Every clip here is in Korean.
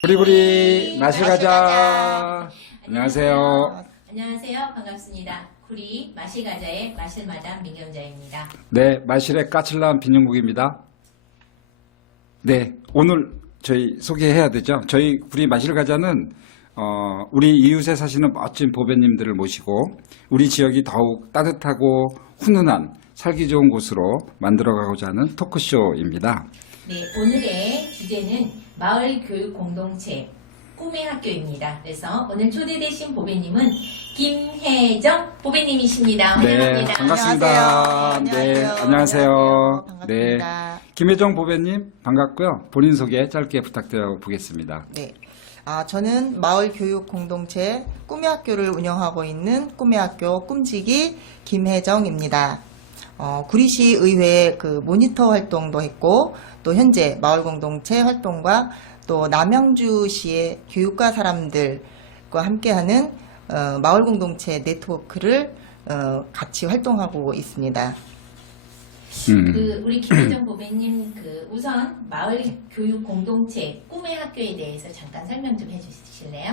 구리구리 마실 마실 가자. 가자. 안녕하세요. 안녕하세요. 반갑습니다. 구리 마실 가자의 마실마담 민경자입니다. 네, 마실의 까칠한 빈영국입니다. 네, 오늘 저희 소개해야 되죠. 저희 구리 마실 가자는 우리 이웃에 사시는 멋진 보배님들을 모시고 우리 지역이 더욱 따뜻하고 훈훈한 살기 좋은 곳으로 만들어가고자 하는 토크쇼입니다. 네, 오늘의 주제는 마을 교육 공동체 꿈의 학교입니다. 그래서 오늘 초대되신 보배님은 김혜정 보배님이십니다. 네, 환영합니다. 반갑습니다. 안녕하세요. 네, 안녕하세요. 반갑습니다. 네, 김혜정 보배님 반갑고요. 본인 소개 짧게 부탁드려 보겠습니다. 네. 저는 마을 교육 공동체 꿈의 학교를 운영하고 있는 꿈의 학교 꿈지기 김혜정입니다. 구리시 의회 그 모니터 활동도 했고, 또 현재 마을 공동체 활동과 또 남양주시의 교육과 사람들과 함께하는 마을 공동체 네트워크를 같이 활동하고 있습니다. 우리 김혜정 보배님 우선 마을 교육 공동체 꿈의 학교에 대해서 잠깐 설명 좀 해주실래요?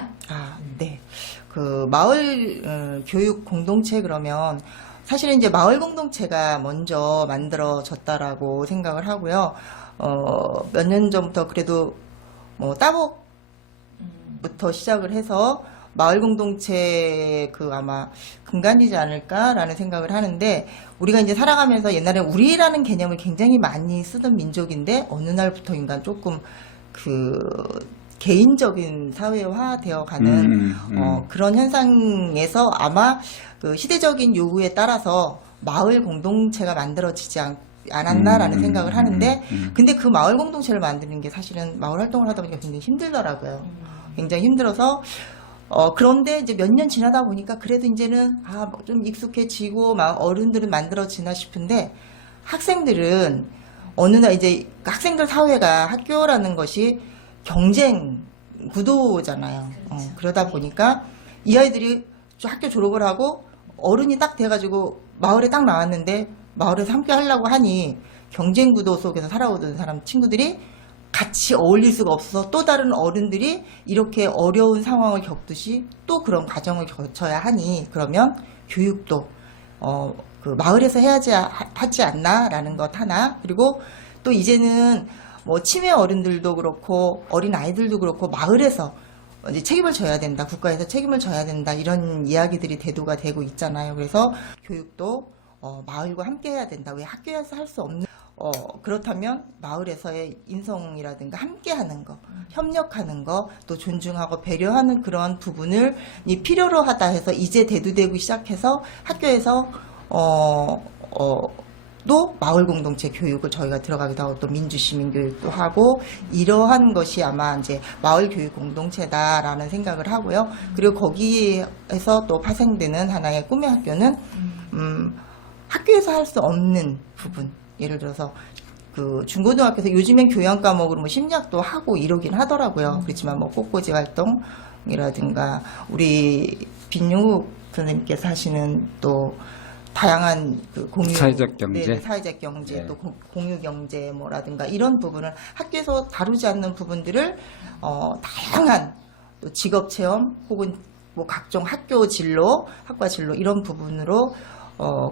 네. 그 마을 교육 공동체 그러면 사실은 이제 마을 공동체가 먼저 만들어졌다라고 생각을 하고요. 몇 년 전부터 그래도 뭐 따복부터 시작을 해서 마을 공동체 아마 근간이지 않을까라는 생각을 하는데, 우리가 이제 살아가면서 옛날에 우리라는 개념을 굉장히 많이 쓰던 민족인데 어느 날부터인가 조금 개인적인 사회화 되어 가는 그런 현상에서 아마 그 시대적인 요구에 따라서 마을 공동체가 만들어지지 않았나라는 생각을 하는데, 근데 그 마을 공동체를 만드는 게 사실은 마을 활동을 하다 보니까 굉장히 힘들더라고요. 굉장히 힘들어서 그런데 이제 몇 년 지나다 보니까 그래도 이제는 좀 익숙해지고 막 어른들은 만들어지나 싶은데, 학생들은 어느 날 이제 학생들 사회가 학교라는 것이 경쟁 구도잖아요. 그러다 보니까 이 아이들이 학교 졸업을 하고 어른이 딱 돼가지고 마을에 딱 나왔는데 마을에서 함께 하려고 하니 경쟁 구도 속에서 살아오던 친구들이 같이 어울릴 수가 없어서 또 다른 어른들이 이렇게 어려운 상황을 겪듯이 또 그런 과정을 거쳐야 하니, 그러면 교육도 그 마을에서 해야지 하지 않나라는 것 하나, 그리고 또 이제는 뭐 치매 어른들도 그렇고 어린 아이들도 그렇고 마을에서 이제 책임을 져야 된다, 국가에서 책임을 져야 된다, 이런 이야기들이 대두가 되고 있잖아요. 그래서 교육도 마을과 함께 해야 된다. 왜 학교에서 할 수 없는 그렇다면 마을에서의 인성이라든가 함께하는 거, 협력하는 거, 또 존중하고 배려하는 그런 부분을 필요로 하다 해서 이제 대두되고 시작해서 학교에서 또 마을 공동체 교육을 저희가 들어가기도 하고 또 민주시민 교육도 하고, 이러한 것이 아마 이제 마을 교육 공동체다라는 생각을 하고요. 그리고 거기에서 또 파생되는 하나의 꿈의 학교는 학교에서 할 수 없는 부분, 예를 들어서 그 중고등학교에서 요즘엔 교양 과목으로 뭐 심리학도 하고 이러긴 하더라고요. 그렇지만 뭐 꽃꽂이 활동이라든가 우리 빈용욱 선생님께서 하시는 또 다양한 사회적 경제, 네, 사회적 경제, 또 공유 경제 뭐라든가 이런 부분을 학교에서 다루지 않는 부분들을 다양한 또 직업 체험 혹은 뭐 각종 학교 진로, 학과 진로 이런 부분으로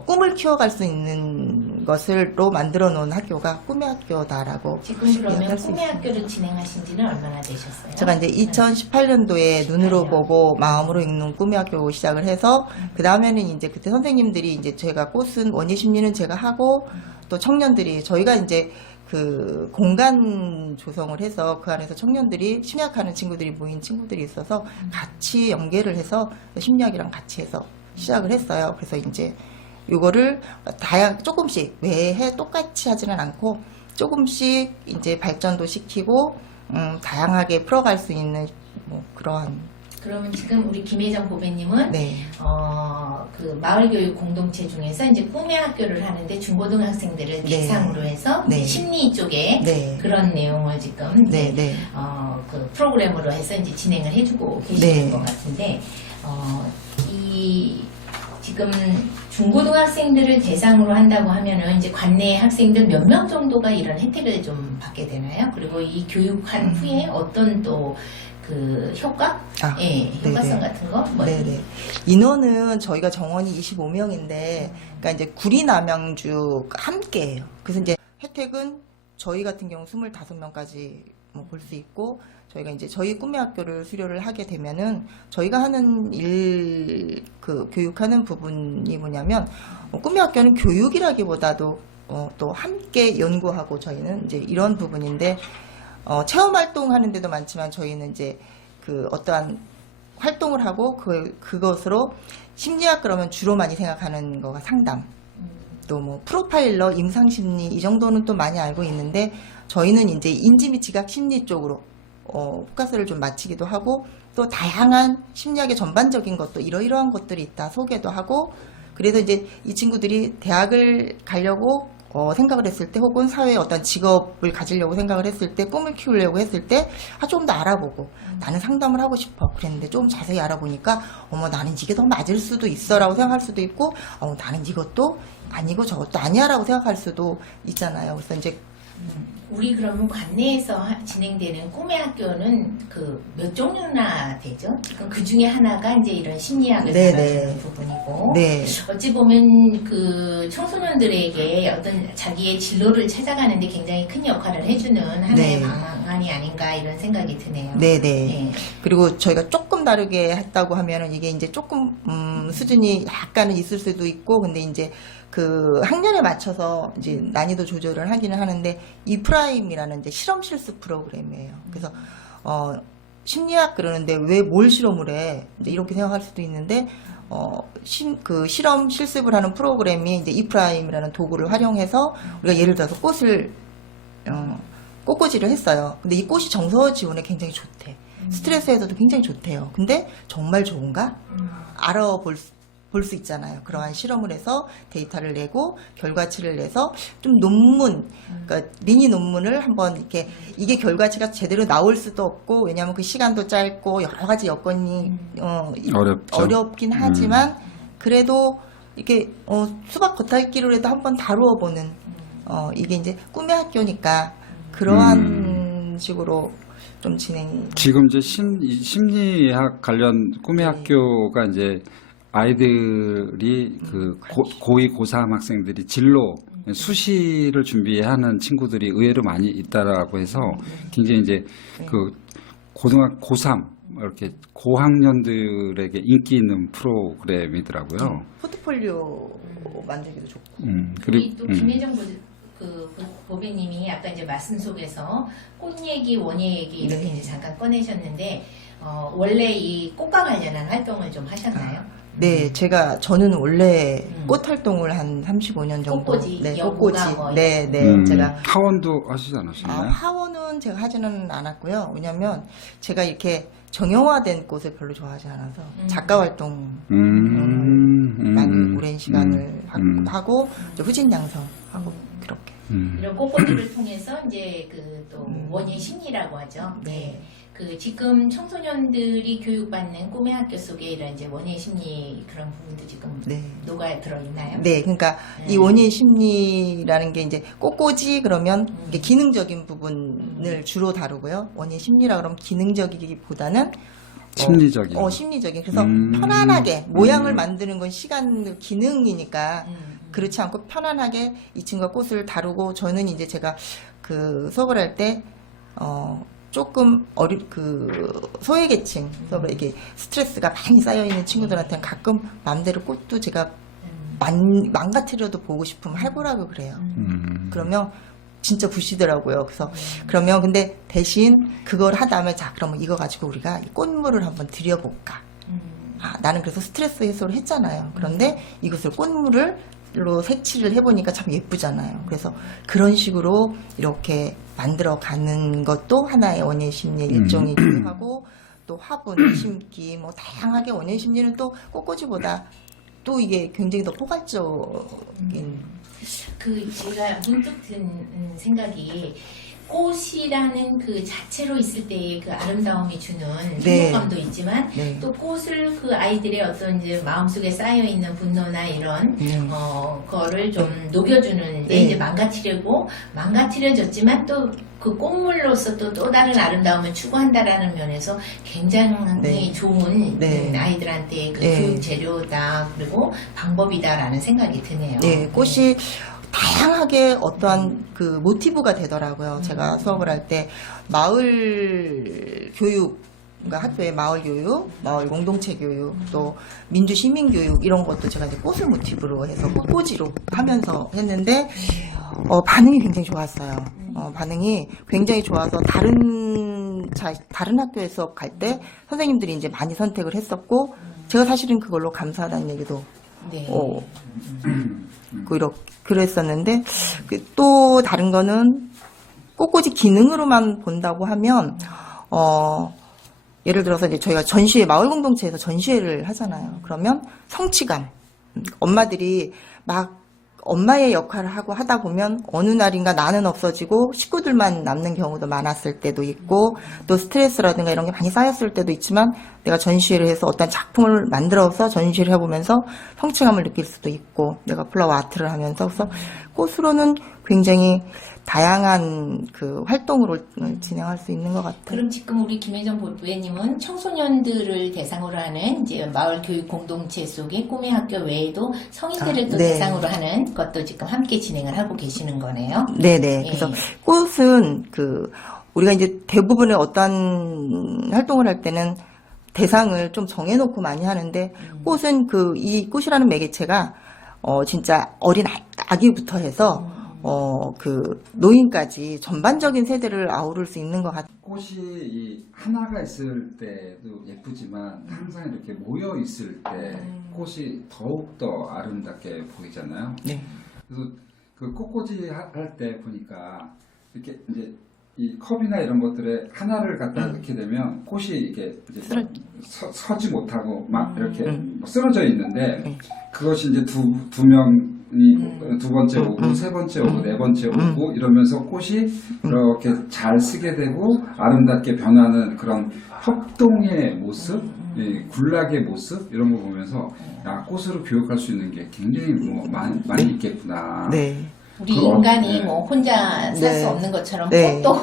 꿈을 키워갈 수 있는 것으로 만들어 놓은 학교가 꿈의 학교다라고 지금 그러면 이야기할 수 꿈의 있습니다. 학교를 진행하신 지는 얼마나 되셨어요? 제가 이제 2018년도에 눈으로 보고 마음으로 읽는 꿈의 학교 시작을 해서, 그 다음에는 이제 그때 선생님들이 이제 제가 꽃은 원예 심리는 제가 하고, 또 청년들이 저희가 이제 그 공간 조성을 해서 그 안에서 청년들이 심리학하는 친구들이 모인 친구들이 있어서 같이 연계를 해서 심리학이랑 같이 해서 시작을 했어요. 그래서 이제 요거를 조금씩 매해 똑같이 하지는 않고 조금씩 이제 발전도 시키고 다양하게 풀어갈 수 있는 뭐 그러한. 그러면 지금 우리 김혜정 보배님은 네. 그 마을교육 공동체 중에서 이제 꿈의 학교를 하는데 중고등학생들을 네. 대상으로 해서 네. 심리 쪽에 네. 그런 내용을 지금 네, 이제 네. 그 프로그램으로 해서 이제 진행을 해주고 계시는 네. 것 같은데 이 지금 중고등학생들을 대상으로 한다고 하면은 이제 관내 학생들 몇 명 정도가 이런 혜택을 좀 받게 되나요? 그리고 이 교육한 후에 어떤 또 그 효과? 예, 효과성 네네. 같은 거? 뭐 네네. 인원은 저희가 정원이 25명인데, 그러니까 이제 구리 남양주 함께예요. 그래서 이제 혜택은 저희 같은 경우 25명까지 뭐 볼 수 있고, 저희가 이제 저희 꿈의 학교를 수료를 하게 되면은 저희가 하는 그 교육하는 부분이 뭐냐면, 꿈의 학교는 교육이라기보다도 또 함께 연구하고 저희는 이제 이런 부분인데, 체험 활동하는 데도 많지만 저희는 이제 그 어떠한 활동을 하고 그것으로 심리학 그러면 주로 많이 생각하는 거가 상담, 또 뭐 프로파일러, 임상심리 이 정도는 또 많이 알고 있는데 저희는 이제 인지 및 지각 심리 쪽으로 포커스를 좀 맞추기도 하고 또 다양한 심리학의 전반적인 것도 이러이러한 것들이 있다 소개도 하고 그래서 이제 이 친구들이 대학을 가려고 생각을 했을 때 혹은 사회에 어떤 직업을 가지려고 생각을 했을 때 꿈을 키우려고 했을 때 좀 더 알아보고 나는 상담을 하고 싶어 그랬는데 좀 자세히 알아보니까 어머 나는 이게 더 맞을 수도 있어 라고 생각할 수도 있고 나는 이것도 아니고 저것도 아니야 라고 생각할 수도 있잖아요. 그래서 이제 우리 그러면 관내에서 진행되는 꿈의 학교는 그 몇 종류나 되죠? 그럼 그 중에 하나가 이제 이런 심리학을 네네. 다루는 부분이고, 네. 어찌 보면 그 청소년들에게 어떤 자기의 진로를 찾아가는데 굉장히 큰 역할을 해주는 하나의 네. 방안이 아닌가 이런 생각이 드네요. 네네. 네. 그리고 저희가 조금 다르게 했다고 하면은 이게 이제 조금 수준이 약간은 있을 수도 있고 근데 이제 그 학년에 맞춰서 이제 난이도 조절을 하기는 하는데 이 프라임이라는 이제 실험 실습 프로그램이에요. 그래서 심리학 그러는데 왜 뭘 실험을 해? 이제 이렇게 생각할 수도 있는데 그 실험 실습을 하는 프로그램이 이제 이 프라임이라는 도구를 활용해서 우리가 예를 들어서 꽃을 꽃꽂이를 했어요. 근데 이 꽃이 정서 지원에 굉장히 좋대. 스트레스에서도 굉장히 좋대요. 근데 정말 좋은가? 볼 수 있잖아요. 그러한 실험을 해서 데이터를 내고 결과치를 내서 좀 논문, 그러니까 미니 논문을 한번 이게 결과치가 제대로 나올 수도 없고 왜냐하면 그 시간도 짧고 여러 가지 여건이 어렵긴 하지만 그래도 이렇게 수박 겉핥기로라도 한번 다루어 보는 이게 이제 꿈의 학교니까 그러한 식으로 좀 진행이 지금 이제 심리학 관련 꿈의 학교가 이제 아이들이 그 고2, 고3 학생들이 진로 수시를 준비하는 친구들이 의외로 많이 있다라고 해서 굉장히 이제 그 고3 이렇게 고학년들에게 인기 있는 프로그램이더라고요. 포트폴리오 만들기도 좋고. 우리 또 김혜정 보배님이 아까 이제 말씀 속에서 꽃 얘기, 원예 얘기 이렇게 이제 잠깐 꺼내셨는데 원래 이 꽃과 관련한 활동을 좀 하셨나요? 네, 저는 원래 꽃 활동을 한 35년 정도. 꽃꽂이, 네, 연구가 꽃꽂이. 뭐 네, 제가 하원도 하시지 않으셨나요? 하원은 제가 하지는 않았고요. 왜냐면 제가 이렇게 정형화된 꽃을 별로 좋아하지 않아서 작가 활동 많이 오랜 시간을 하고 후진 양성하고 그렇게. 이런 꽃꽂이를 통해서 이제 그 또 원예 심리라고 하죠. 네. 그 지금 청소년들이 교육받는 꿈의 학교 속에 이런 이제 원예 심리 그런 부분도 지금 네. 녹아 들어 있나요? 네, 그러니까 이 원예 심리라는 게 이제 꽃꽂이 그러면 이게 기능적인 부분을 주로 다루고요. 원예 심리라 그러면 기능적이기보다는 심리적인. 심리적인. 그래서 편안하게 모양을 만드는 건 시간 기능이니까 그렇지 않고 편안하게 이 친구가 꽃을 다루고 저는 이제 제가 그 수업을 할 때 조금 소외계층, 이게 스트레스가 많이 쌓여 있는 친구들한테는 가끔 마음대로 꽃도 제가 망가뜨려도 보고 싶으면 해보라고 그래요. 그러면 진짜 부시더라고요. 그래서 그러면 근데 대신 그걸 하다음에 자 그러면 이거 가지고 우리가 이 꽃물을 한번 들여볼까? 나는 그래서 스트레스 해소를 했잖아요. 그런데 이것을 꽃물로 색칠을 해보니까 참 예쁘잖아요. 그래서 그런 식으로 이렇게 만들어가는 것도 하나의 원예 심리의 일종이기도 하고 또 화분 심기 뭐 다양하게 원예 심리는 또 꽃꽂이보다 또 이게 굉장히 더 포괄적인 제가 문득 든 생각이 꽃이라는 그 자체로 있을 때의 그 아름다움이 주는 네. 행복감도 있지만 네. 또 꽃을 그 아이들의 어떤 이제 마음속에 쌓여 있는 분노나 이런 거를 좀 녹여주는데 네. 이제 망가뜨려졌지만 또 그 꽃물로서 또 다른 아름다움을 추구한다라는 면에서 굉장히 네. 좋은 네. 아이들한테 그 네. 교육 재료다 그리고 방법이다라는 생각이 드네요. 네, 꽃이 다양하게 어떠한 그 모티브가 되더라고요. 제가 수업을 할 때 마을 교육, 그러니까 학교의 마을 교육, 마을 공동체 교육, 또 민주 시민 교육 이런 것도 제가 이제 꽃을 모티브로 해서 꽃꽂이로 하면서 했는데 반응이 굉장히 좋았어요. 반응이 굉장히 좋아서 다른 학교에 수업 갈 때 선생님들이 이제 많이 선택을 했었고 제가 사실은 그걸로 감사하다는 얘기도 네. 그랬었는데 또 다른 거는 꽃꽂이 기능으로만 본다고 하면 예를 들어서 이제 저희가 전시회 마을 공동체에서 전시회를 하잖아요. 그러면 성취감 엄마들이 막 엄마의 역할을 하고 하다 보면 어느 날인가 나는 없어지고 식구들만 남는 경우도 많았을 때도 있고 또 스트레스라든가 이런 게 많이 쌓였을 때도 있지만 내가 전시회를 해서 어떤 작품을 만들어서 전시를 해보면서 성취감을 느낄 수도 있고 내가 플라워 아트를 하면서 그래서 꽃으로는 굉장히 다양한 그 활동을 진행할 수 있는 것 같아요. 그럼 지금 우리 김혜정 보배님은 청소년들을 대상으로 하는 이제 마을 교육 공동체 속의 꿈의 학교 외에도 성인들을 또 네. 대상으로 하는 것도 지금 함께 진행을 하고 계시는 거네요. 네네. 예. 그래서 꽃은 우리가 이제 대부분의 어떤 활동을 할 때는 대상을 좀 정해놓고 많이 하는데 꽃은 이 꽃이라는 매개체가 진짜 어린 아기부터 해서 노인까지 전반적인 세대를 아우를 수 있는 것 같아요. 꽃이 하나가 있을 때도 예쁘지만 항상 이렇게 모여 있을 때 꽃이 더욱더 아름답게 보이잖아요. 네. 그래서 그 꽃꽂이 할 때 보니까 이렇게 이제 이 컵이나 이런 것들에 하나를 갖다 넣게 되면 꽃이 이게 이제 서지 못하고 막 이렇게 쓰러져 있는데 그것이 이제 두 명이 두 번째 오고 세 번째 오고 네 번째 오고 이러면서 꽃이 이렇게 잘 쓰게 되고 아름답게 변하는 그런 협동의 모습, 이 굴락의 모습 이런 거 보면서 야 꽃으로 교육할 수 있는 게 굉장히 많이 있겠구나. 네. 우리 그거, 인간이 네. 뭐 혼자 살 수 네. 없는 것처럼 네. 꽃도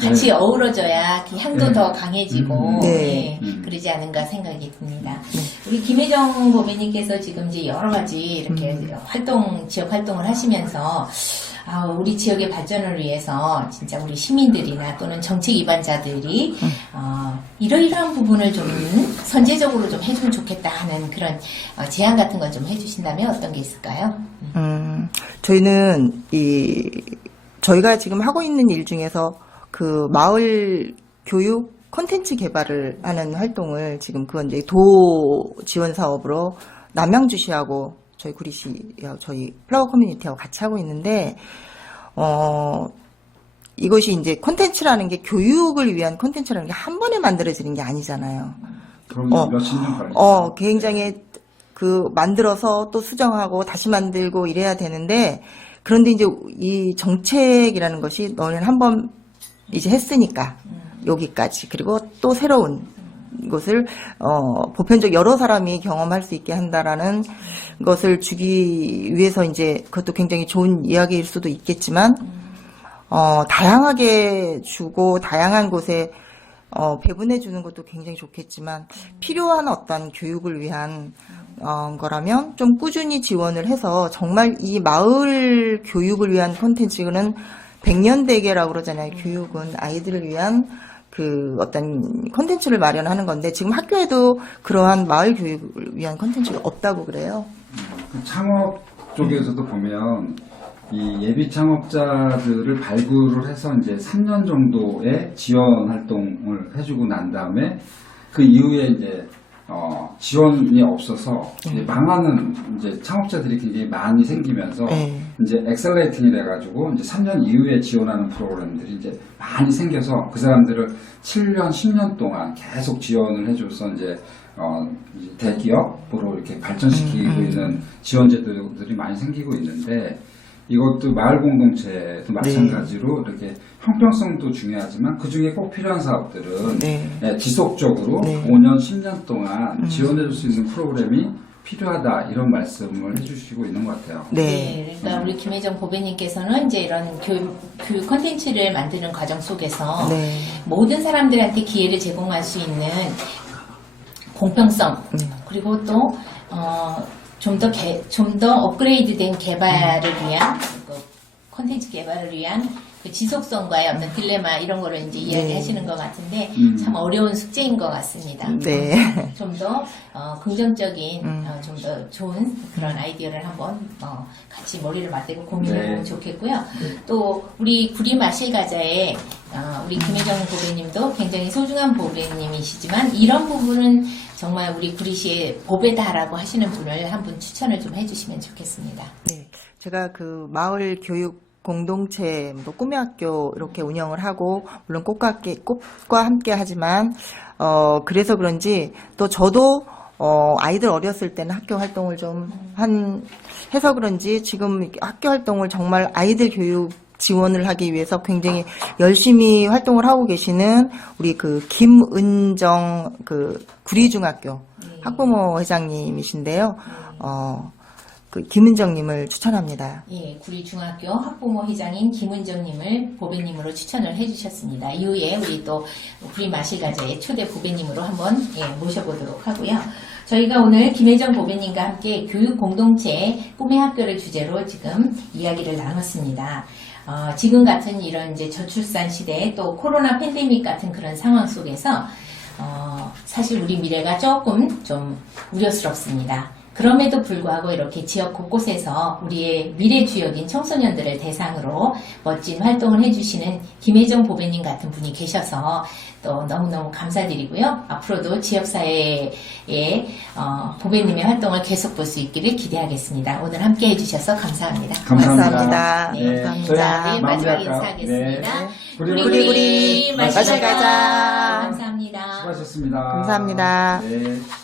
같이 네. 어우러져야 그 향도 네. 더 강해지고 네. 예, 그러지 않은가 생각이 듭니다. 우리 김혜정 보배님께서 지금 이제 여러 가지 이렇게 지역 활동을 하시면서 우리 지역의 발전을 위해서 진짜 우리 시민들이나 또는 정책 위반자들이 이러이러한 부분을 좀 선제적으로 좀 해주면 좋겠다 하는 그런 제안 같은 건 좀 해주신다면 어떤 게 있을까요? 저희는 저희가 지금 하고 있는 일 중에서 그 마을 교육 콘텐츠 개발을 하는 활동을 지금 그건 이제 도 지원 사업으로 남양주시하고 저희 구리시하고 저희 플라워 커뮤니티하고 같이 하고 있는데 이것이 이제 콘텐츠라는 게 교육을 위한 콘텐츠라는 게 한 번에 만들어지는 게 아니잖아요. 그럼 몇십 년 걸리죠. 굉장히 만들어서 또 수정하고 다시 만들고 이래야 되는데, 그런데 이제 이 정책이라는 것이 너는 한번 이제 했으니까 여기까지, 그리고 또 새로운 것을 보편적 여러 사람이 경험할 수 있게 한다라는 것을 주기 위해서 이제 그것도 굉장히 좋은 이야기일 수도 있겠지만 다양하게 주고 다양한 곳에 배분해 주는 것도 굉장히 좋겠지만 필요한 어떤 교육을 위한 거라면 좀 꾸준히 지원을 해서 정말 이 마을 교육을 위한 콘텐츠는 백년대계라고 그러잖아요. 교육은 아이들을 위한 그 어떤 콘텐츠를 마련하는 건데 지금 학교에도 그러한 마을 교육을 위한 콘텐츠가 없다고 그래요. 창업 쪽에서도 보면 이 예비 창업자들을 발굴을 해서 이제 3년 정도의 지원 활동을 해주고 난 다음에 그 이후에 이제 지원이 없어서 이제 망하는 이제 창업자들이 굉장히 많이 생기면서 이제 엑셀레이팅이 돼가지고 이제 3년 이후에 지원하는 프로그램들이 이제 많이 생겨서 그 사람들을 7년, 10년 동안 계속 지원을 해줘서 이제 대기업으로 이렇게 발전시키고 있는 지원 제도들이 많이 생기고 있는데 이것도 마을 공동체도 마찬가지로 이렇게 형평성도 중요하지만 그 중에 꼭 필요한 사업들은 네. 지속적으로 네. 5년, 10년 동안 지원해줄 수 있는 프로그램이 필요하다 이런 말씀을 해주시고 있는 것 같아요. 네. 그러니까 우리 김혜정 보배님께서는 이제 이런 교육 콘텐츠를 만드는 과정 속에서 네. 모든 사람들한테 기회를 제공할 수 있는 공평성 그리고 또 좀 더 업그레이드된 개발을 위한 콘텐츠 개발을 위한 그 지속성과의 어떤 딜레마 이런 거를 이제 이야기하시는 것 같은데 참 어려운 숙제인 것 같습니다. 네. 좀 더 긍정적인 좀 더 좋은 그런 아이디어를 한번 같이 머리를 맞대고 고민해보면 네. 좋겠고요. 또 우리 구리 마실가자의 우리 김혜정 보배님도 굉장히 소중한 보배님이시지만 이런 부분은 정말 우리 구리시의 보배다라고 하시는 분을 한 분 추천을 좀 해주시면 좋겠습니다. 네. 제가 그 마을 교육 공동체, 뭐 꿈의 학교 이렇게 운영을 하고 물론 꽃과 함께 하지만 그래서 그런지 또 저도 아이들 어렸을 때는 학교 활동을 좀 해서 그런지 지금 학교 활동을 정말 아이들 교육 지원을 하기 위해서 굉장히 열심히 활동을 하고 계시는 우리 그 김은정 그 구리중학교 학부모 회장님이신데요. 그 김은정님을 추천합니다. 예, 구리중학교 학부모 회장인 김은정님을 보배님으로 추천을 해주셨습니다. 이후에 우리 또 구리 마실가자의 초대 보배님으로 한번 모셔보도록 하고요. 저희가 오늘 김혜정 보배님과 함께 교육 공동체 꿈의 학교를 주제로 지금 이야기를 나눴습니다. 지금 같은 이런 이제 저출산 시대 또 코로나 팬데믹 같은 그런 상황 속에서 사실 우리 미래가 조금 좀 우려스럽습니다. 그럼에도 불구하고 이렇게 지역 곳곳에서 우리의 미래 주역인 청소년들을 대상으로 멋진 활동을 해주시는 김혜정 보배님 같은 분이 계셔서 또 너무너무 감사드리고요. 앞으로도 지역사회에 보배님의 활동을 계속 볼 수 있기를 기대하겠습니다. 오늘 함께 해주셔서 감사합니다. 감사합니다. 네, 감사합니다. 네, 마지막 마무리할까요? 인사하겠습니다. 네. 구리구리 마실 마실 가자. 감사합니다. 수고하셨습니다. 감사합니다. 네.